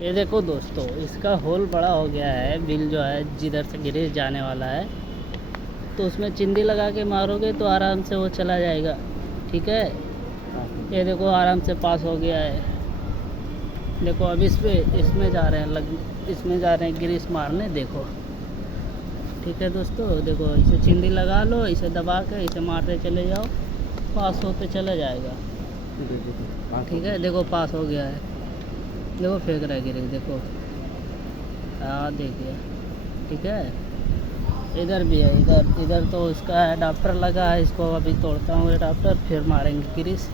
ये देखो दोस्तों, इसका होल बड़ा हो गया है। बिल जो है जिधर से गिरीश जाने वाला है, तो उसमें चिंदी लगा के मारोगे तो आराम से वो चला जाएगा। ठीक है, ये देखो आराम से पास हो गया है। देखो अब इसमें जा रहे हैं इसमें जा रहे हैं गिरीश मारने। देखो ठीक है दोस्तों, देखो इसे चिंदी लगा लो, इसे दबा के इसे मारते चले जाओ, पास होते चला जाएगा। ठीक है, देखो पास हो गया है। देखो फेंक रहा है गिरीश, देखो। हाँ देखिए, ठीक है। इधर भी है, इधर इधर तो उसका एडाप्टर लगा है, इसको अभी तोड़ता हूँ एडाप्टर, फिर मारेंगे गिरीश।